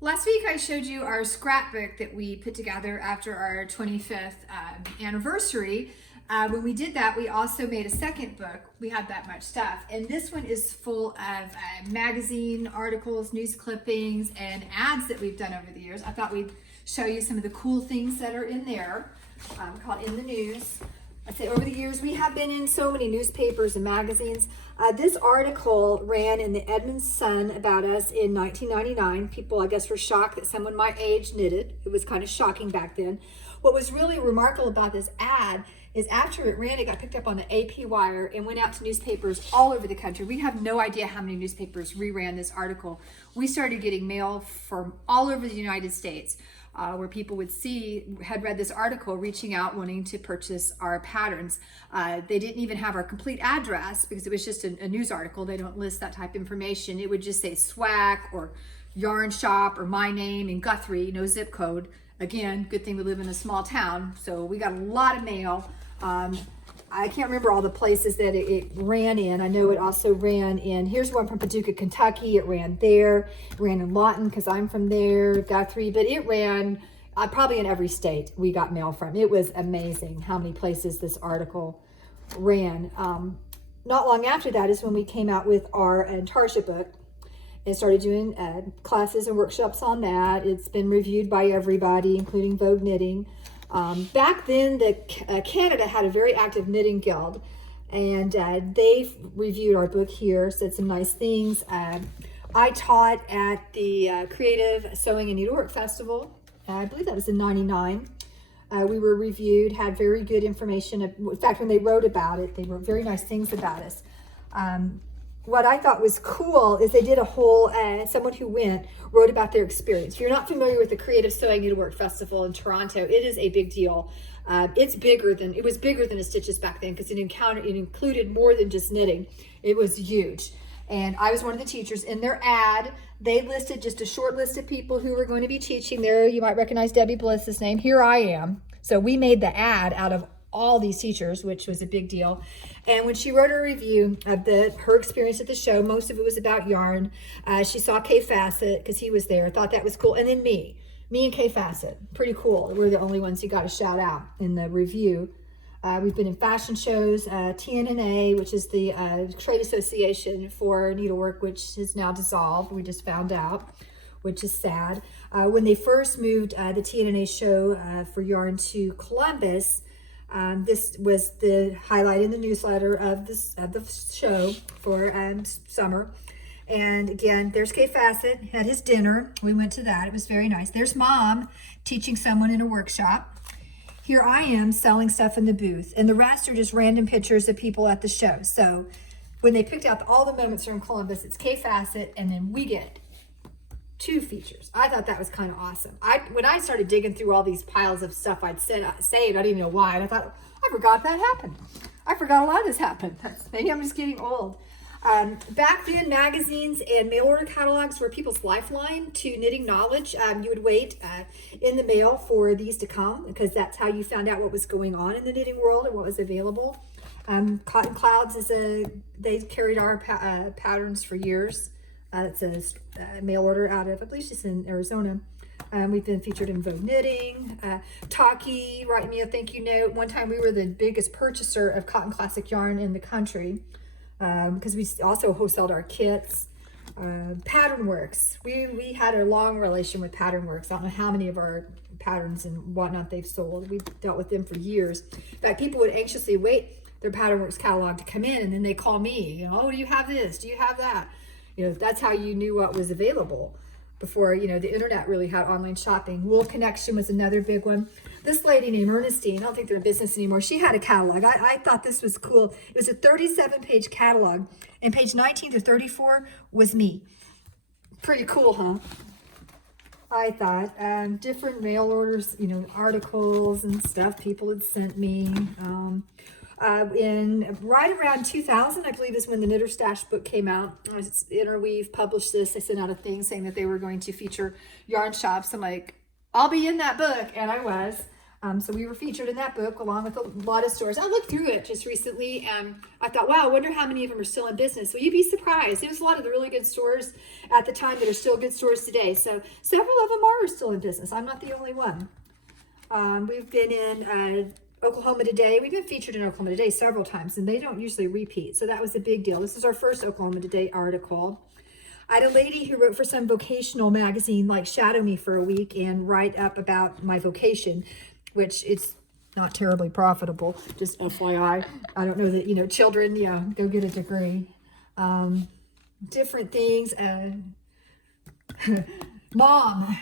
Last week I showed you our scrapbook that we put together after our 25th anniversary. When we did that, we also made a second book. We had that much stuff. And this one is full of magazine articles, news clippings, and ads that we've done over the years. I thought we'd show you some of the cool things that are in there, called In the News. I say over the years, we have been in so many newspapers and magazines. This article ran in the Edmond Sun about us in 1999. People, I guess, were shocked that someone my age knitted. It was kind of shocking back then. What was really remarkable about this ad is after it ran, it got picked up on the AP wire and went out to newspapers all over the country. We have no idea how many newspapers reran this article. We started getting mail from all over the United States. Where people would had read this article, reaching out wanting to purchase our patterns. They didn't even have our complete address because it was just a news article. They don't list that type of information. It would just say SWAK or yarn shop or my name in Guthrie, no zip code. Again, good thing we live in a small town. So we got a lot of mail. I can't remember all the places that it ran in. I know it also ran in, here's one from Paducah, Kentucky. It ran there. It ran in Lawton because I'm from there, Guthrie. But it ran probably in every state we got mail from. It was amazing how many places this article ran. Not long after that is when we came out with our Tarsha book and started doing classes and workshops on that. It's been reviewed by everybody, including Vogue Knitting. Back then, Canada had a very active knitting guild, and they reviewed our book here, said some nice things. I taught at the Creative Sewing and Needlework Festival. I believe that was in '99. We were reviewed, had very good information. In fact, when they wrote about it, they wrote very nice things about us. What I thought was cool is they did a whole, someone who went wrote about their experience. If you're not familiar with the Creative Sewing Needlework Festival in Toronto, it is a big deal. It was bigger than a Stitches back then because it included more than just knitting. It was huge. And I was one of the teachers. In their ad, they listed just a short list of people who were going to be teaching there. You might recognize Debbie Bliss's name. Here I am. So we made the ad out of all these teachers, which was a big deal. And when she wrote a review of her experience at the show, most of it was about yarn. She saw Kay Fassett because he was there, thought that was cool. And then me and Kay Fassett, pretty cool. We're the only ones who got a shout out in the review. We've been in fashion shows, TNNA, which is the Trade Association for Needlework, which is now dissolved. We just found out, which is sad. When they first moved the TNNA show for yarn to Columbus, this was the highlight in the newsletter of the show for summer. And again, there's Kay Fassett, had his dinner. We went to that. It was very nice. There's Mom teaching someone in a workshop. Here I am selling stuff in the booth. And the rest are just random pictures of people at the show. So when they picked out all the moments from Columbus, it's Kay Fassett, and then we get 2 features. I thought that was kind of awesome. When I started digging through all these piles of stuff I'd saved, I didn't even know why. And I thought, I forgot that happened. I forgot a lot of this happened. Maybe I'm just getting old. Back then, magazines and mail order catalogs were people's lifeline to knitting knowledge. You would wait in the mail for these to come because that's how you found out what was going on in the knitting world and what was available. Cotton Clouds they carried our patterns for years. It's a mail order out of, I believe she's in Arizona. We've been featured in Vogue Knitting. Talkie, write me a thank you note. One time we were the biggest purchaser of cotton classic yarn in the country because we also wholesaled our kits. Pattern Works. We had a long relation with Pattern Works. I don't know how many of our patterns and whatnot they've sold. We've dealt with them for years. In fact, people would anxiously wait their Pattern Works catalog to come in, and then they call me. Oh, do you have this? Do you have that? That's how you knew what was available before, the internet really had online shopping. Wool Connection was another big one. This lady named Ernestine, I don't think they're in business anymore. She had a catalog. I thought this was cool. It was a 37-page catalog, and page 19 to 34 was me. Pretty cool, huh? I thought. Different mail orders, articles and stuff people had sent me. In right around 2000, I believe, is when the Knitter Stash book came out. Interweave published this. They sent out a thing saying that they were going to feature yarn shops. I'm like, I'll be in that book, and I was. So we were featured in that book along with a lot of stores. I looked through it just recently and I thought, wow, I wonder how many of them are still in business. So you'd be surprised. There was a lot of the really good stores at the time that are still good stores today. So several of them are still in business. I'm not the only one. We've been in Oklahoma Today. We've been featured in Oklahoma Today several times, and they don't usually repeat. So that was a big deal. This is our first Oklahoma Today article. I had a lady who wrote for some vocational magazine, like shadow me for a week and write up about my vocation, which is not terribly profitable, just FYI. I don't know that, children, go get a degree. Different things. Mom,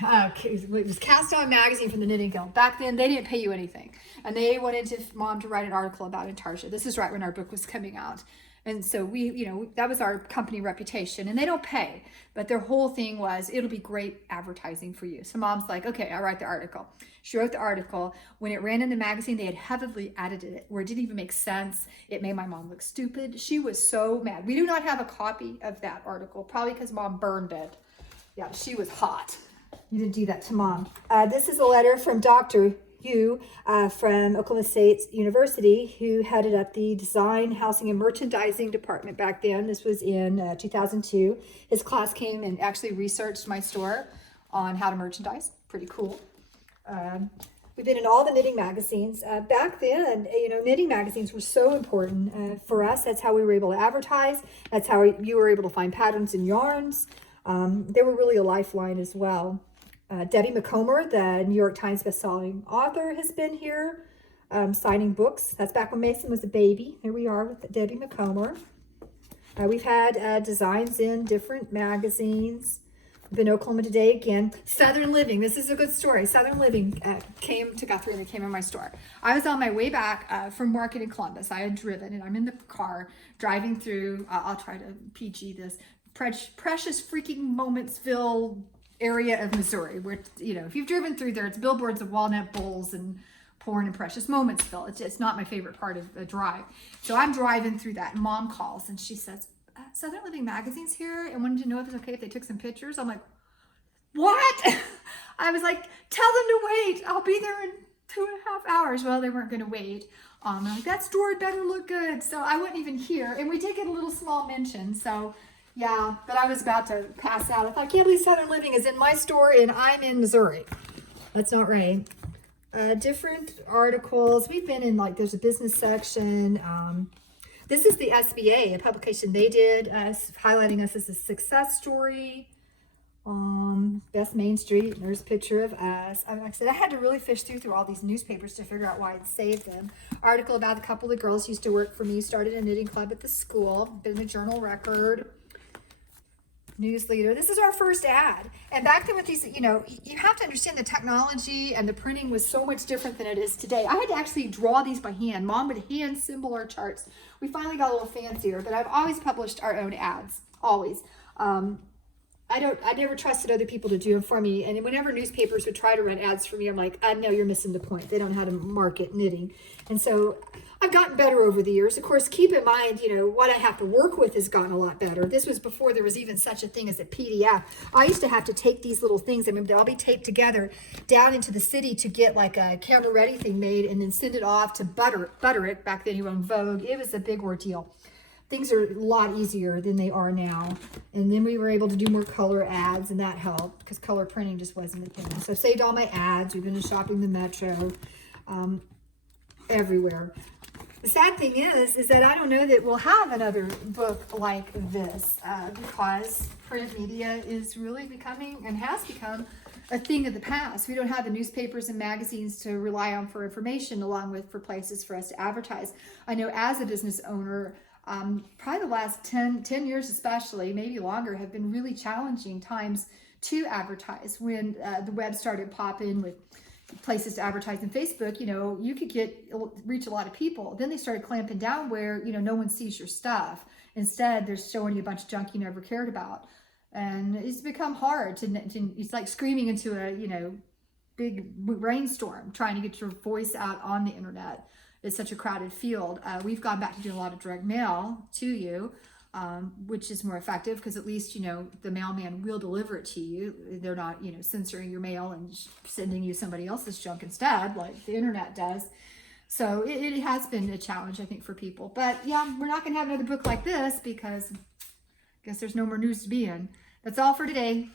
it was Cast On magazine from the Knitting Guild. Back then, they didn't pay you anything. And they wanted Mom to write an article about Intarsia. This is right when our book was coming out. And so we, that was our company reputation. And they don't pay. But their whole thing was, it'll be great advertising for you. So Mom's like, okay, I'll write the article. She wrote the article. When it ran in the magazine, they had heavily edited it, where it didn't even make sense. It made my mom look stupid. She was so mad. We do not have a copy of that article, probably because Mom burned it. Yeah, she was hot. You didn't do that to Mom. This is a letter from Dr. Yu from Oklahoma State University, who headed up the Design, Housing, and Merchandising department back then. This was in 2002. His class came and actually researched my store on how to merchandise. Pretty cool. We've been in all the knitting magazines. Back then, knitting magazines were so important for us. That's how we were able to advertise. That's how you were able to find patterns and yarns. They were really a lifeline as well. Debbie McComber, the New York Times bestselling author, has been here signing books. That's back when Mason was a baby. Here we are with Debbie McComber. We've had designs in different magazines. We've been Oklahoma Today again. Southern Living. This is a good story. Southern Living came to Guthrie and it came in my store. I was on my way back from Market in Columbus. I had driven and I'm in the car driving through, I'll try to PG this, Precious freaking Momentsville area of Missouri, where, if you've driven through there, it's billboards of walnut bowls and porn and Precious Momentsville. It's not my favorite part of the drive. So I'm driving through that and Mom calls and she says, Southern Living Magazine's here and wanted to know if it's okay if they took some pictures. I'm like, what? I was like, tell them to wait. I'll be there in 2.5 hours. Well, they weren't going to wait. I'm like, that store had better look good. So I wouldn't even hear. And we did get a little small mention. So yeah, but I was about to pass out. I thought, I can't believe Southern Living is in my store and I'm in Missouri. That's not right. Different articles. We've been in, there's a business section. This is the SBA, a publication they did, highlighting us as a success story. Best Main Street. There's a picture of us. Like I said, I had to really fish through all these newspapers to figure out why I'd saved them. Article about a couple of the girls who used to work for me, started a knitting club at the school. Been in the Journal Record. News leader. This is our first ad. And back then with these, you have to understand the technology and the printing was so much different than it is today. I had to actually draw these by hand. Mom would hand symbol our charts. We finally got a little fancier, but I've always published our own ads. Always. I never trusted other people to do them for me. And whenever newspapers would try to run ads for me, I'm like, I know you're missing the point. They don't know how to market knitting. And so I've gotten better over the years. Of course, keep in mind, what I have to work with has gotten a lot better. This was before there was even such a thing as a PDF. I used to have to take these little things, they'd all be taped together down into the city to get like a camera ready thing made and then send it off to butter it. Back then you were on Vogue. It was a big ordeal. Things are a lot easier than they are now. And then we were able to do more color ads, and that helped because color printing just wasn't a thing. So I saved all my ads. We've been shopping the Metro, everywhere. The sad thing is that I don't know that we'll have another book like this because print media is really becoming and has become a thing of the past. We don't have the newspapers and magazines to rely on for information along with for places for us to advertise. I know as a business owner, probably the last 10 years especially, maybe longer, have been really challenging times to advertise. When the web started popping with places to advertise in Facebook, you could reach a lot of people. Then they started clamping down where, no one sees your stuff. Instead, they're showing you a bunch of junk you never cared about. And it's become hard it's like screaming into a, big rainstorm, trying to get your voice out on the internet. It's such a crowded field. We've gone back to doing a lot of direct mail to you. which is more effective because at least, you know, the mailman will deliver it to you. They're not, you know, censoring your mail and sending you somebody else's junk instead, like the internet does. So it has been a challenge, I think, for people. But yeah, we're not going to have another book like this because I guess there's no more news to be in. That's all for today.